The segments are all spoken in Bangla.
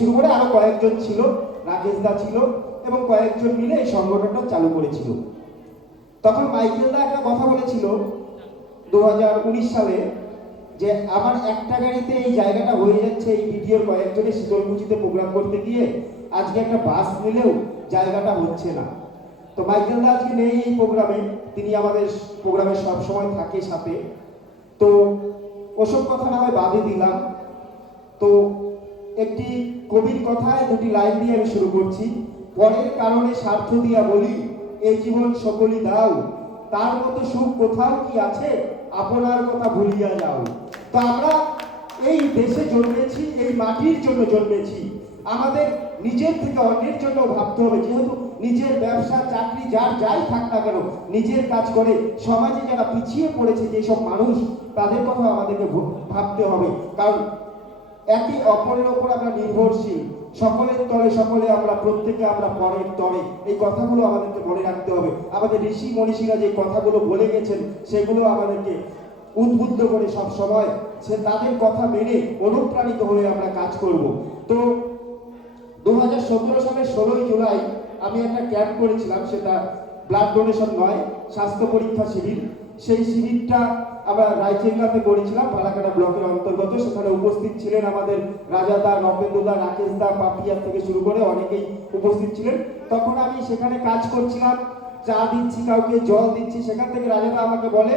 শুরু করে আরও কয়েকজন ছিল রাকেশ দা ছিল এবং কয়েকজন মিলে এই সংগঠনটা চালু করেছিল। তখন মাইকেল দা একটা কথা বলেছিল দু সালে যে আমার একটা গাড়িতে এই জায়গাটা হয়ে যাচ্ছে, এই ভিডিওর কয়েকজনের শীতলকুচিতে প্রোগ্রাম করতে গিয়ে আজকে একটা বাস নিলেও জায়গাটা হচ্ছে না। তো মাইকেল দা আজকে নেই এই প্রোগ্রামে তিনি আমাদের প্রোগ্রামে সব সময় থাকে সাথে তো ওসব কথা না হয় বাদে দিলাম। তো একটি কবির কথায় দুটি লাইন দিয়ে আমি শুরু করছি। পরের কারণে স্বার্থ দিয়া বলি এই জীবন সকলই দাও। তার মতো সুখ কোথাও কি আছে? আপনার কথা ভুলিয়া যাও। তো আমরা এই দেশে জন্মেছি, এই মাটির জন্য জন্মেছি। আমাদের নিজের থেকে অন্যের জন্য ভাবতে হবে, যেহেতু নিজের ব্যবসা, চাকরি, যার যাই থাক না কেন, নিজের কাজ করে সমাজে যারা পিছিয়ে পড়েছে, যেসব মানুষ, তাদের কথা আমাদেরকে ভাবতে হবে। কারণ একে অপরের ওপর আমরা নির্ভরশীল। সকলের তলে সকলে আমরা, প্রত্যেকে আমরা পরের তলে। এই কথাগুলো আমাদেরকে মনে রাখতে হবে। আমাদের ঋষি, মনীষীরা যে কথাগুলো বলে গেছেন, সেগুলো আমাদেরকে উদ্বুদ্ধ করে সব সময় সে তাদের কথা মেনে অনুপ্রাণিত হয়ে আমরা কাজ করব। তো দু হাজার সতেরো সালের ষোলোই জুলাই আমি একটা ক্যাম্প করেছিলাম, সেটা ব্লাড ডোনেশন নয়, স্বাস্থ্য পরীক্ষা শিবির। সেই শিবিরটা আমরা রায়চেঙ্গাতে করেছিলাম ফালাকাটা ব্লকের অন্তর্গত। সেখানে উপস্থিত ছিলেন আমাদের রাজাদা রাকেশ দা, পাপিয়া থেকে শুরু করে অনেকেই উপস্থিত ছিলেন। তখন আমি সেখানে কাজ করছিলাম, চা দিচ্ছি কাউকে, জল দিচ্ছি, সেখান থেকে রাজাদা আমাকে বলে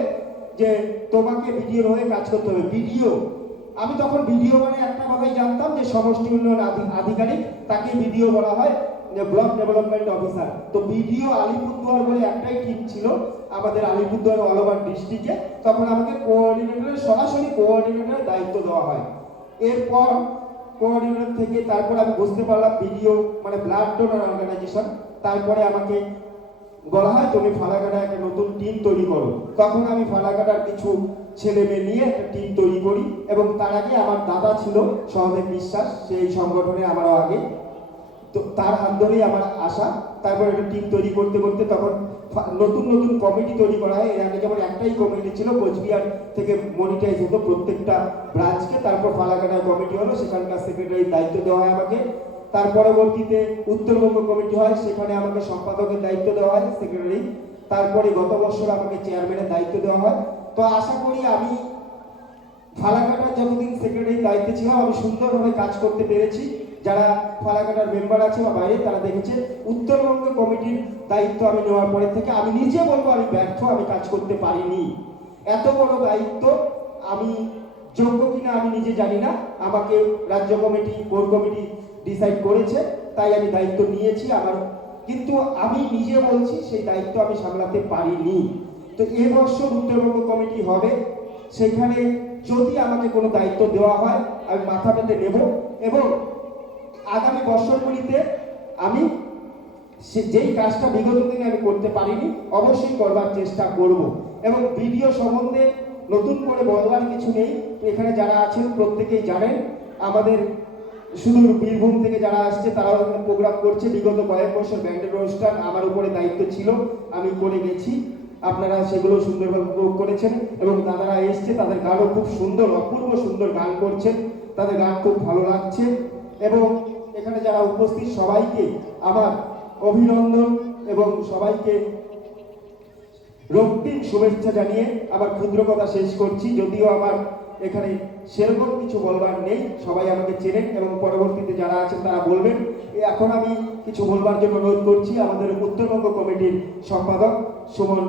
যে, তোমাকে ভিডিওর হয়ে কাজ করতে হবে। ভিডিও আমি তখন ভিডিও মানে একটা কথাই জানতাম যে সমষ্টি উন্নয়ন আধিকারিক তাকে ভিডিও বলা হয়। ব্লক ডেভেলপমেন্ট অফিসার তো বিডিও আলিপুরদুয়ার বলে একটাই টিম ছিল আমাদের আলিপুরদুয়ার অল ওভার ডিস্ট্রিক্টে তখন আমাকে কোঅর্ডিনেটরের সরাসরি কোঅর্ডিনেটরের দায়িত্ব দেওয়া হয়। এরপর কোঅর্ডিনেটর থেকে তারপর আমি বুঝতে পারলাম বিডিও মানে ব্লাড ডোনার অর্গানাইজেশন তারপরে আমাকে বলা হয়, তুমি ফালাকাটা একটা নতুন টিম তৈরি করো। তখন আমি ফালাকাটার কিছু ছেলে মেয়ে নিয়ে একটা টিম তৈরি করি এবং তার আগে আমার দাদা ছিল সহদেব বিশ্বাস, সেই সংগঠনে আমারও আগে তো তার হাত আমার আশা। তারপর একটা টিম তৈরি করতে করতে তখন নতুন নতুন কমিটি তৈরি করা হয়। এর আগে যেমন একটাই কমিটি ছিল, কোচবিহার থেকে মনিটাইজ হতো প্রত্যেকটা ব্রাঞ্চকে তারপর ফালাকাটায় কমিটি হলো, সেখানকার সেক্রেটারির দায়িত্ব দেওয়া হয় আমাকে। তার পরবর্তীতে উত্তরবঙ্গ কমিটি হয়, সেখানে আমাকে সম্পাদকের দায়িত্ব দেওয়া হয় সেক্রেটারি তারপরে গত বছর আমাকে চেয়ারম্যানের দায়িত্ব দেওয়া হয়। তো আশা করি আমি ফালাকাটার যতদিন সেক্রেটারি দায়িত্বে ছিলাম, আমি সুন্দরভাবে কাজ করতে পেরেছি। যারা ফালাকাটার মেম্বার আছে বা বাইরে, তারা দেখেছে উত্তরবঙ্গ কমিটির দায়িত্ব আমি নেওয়ার পরে থেকে আমি নিজে বলব আমি ব্যর্থ, আমি কাজ করতে পারিনি। এত বড় দায়িত্ব আমি যোগ্য কিনা আমি নিজে জানি না, আমাকে রাজ্য কমিটি কোর কমিটি ডিসাইড করেছে, তাই আমি দায়িত্ব নিয়েছি আমার। কিন্তু আমি নিজে বলছি সেই দায়িত্ব আমি সামলাতে পারিনি। তো এবছর উত্তরবঙ্গ কমিটি হবে, সেখানে যদি আমাকে কোনো দায়িত্ব দেওয়া হয়, আমি মাথা পেতে নেব এবং আগামী বছরগুলিতে আমি যেই কাজটা বিগত দিনে আমি করতে পারিনি, অবশ্যই করবার চেষ্টা করব। এবং ভিডিও সম্বন্ধে নতুন করে বলবার কিছু নেই। এখানে যারা আছেন প্রত্যেকেই জানেন, আমাদের শুধু বীরভূম থেকে যারা আসছে, তারাও প্রোগ্রাম করছে। বিগত কয়েক বছর ব্যান্ডের অনুষ্ঠান আমার উপরে দায়িত্ব ছিল, আমি করে গেছি। আপনারা সেগুলো সুন্দরভাবে উপভোগ করেছেন এবং দাদারা এসছে, তাদের গানও খুব সুন্দর, অপূর্ব সুন্দর গান করছেন। তাদের গান খুব ভালো লাগছে এবং এখানে যারা উপস্থিত, সবাইকে আমার অভিনন্দন এবং সবাইকে রক্তিম শুভেচ্ছা জানিয়ে আমার ক্ষুদ্র কথা শেষ করছি। যদিও আমার এখানে সেরকম কিছু বলবার নেই, সবাই আমাকে চেনেন এবং পরবর্তীতে যারা আছেন তারা বলবেন। এখন আমি কিছু বলবার জন্য অনুরোধ করছি আমাদের উত্তরবঙ্গ কমিটির সম্পাদক সুমন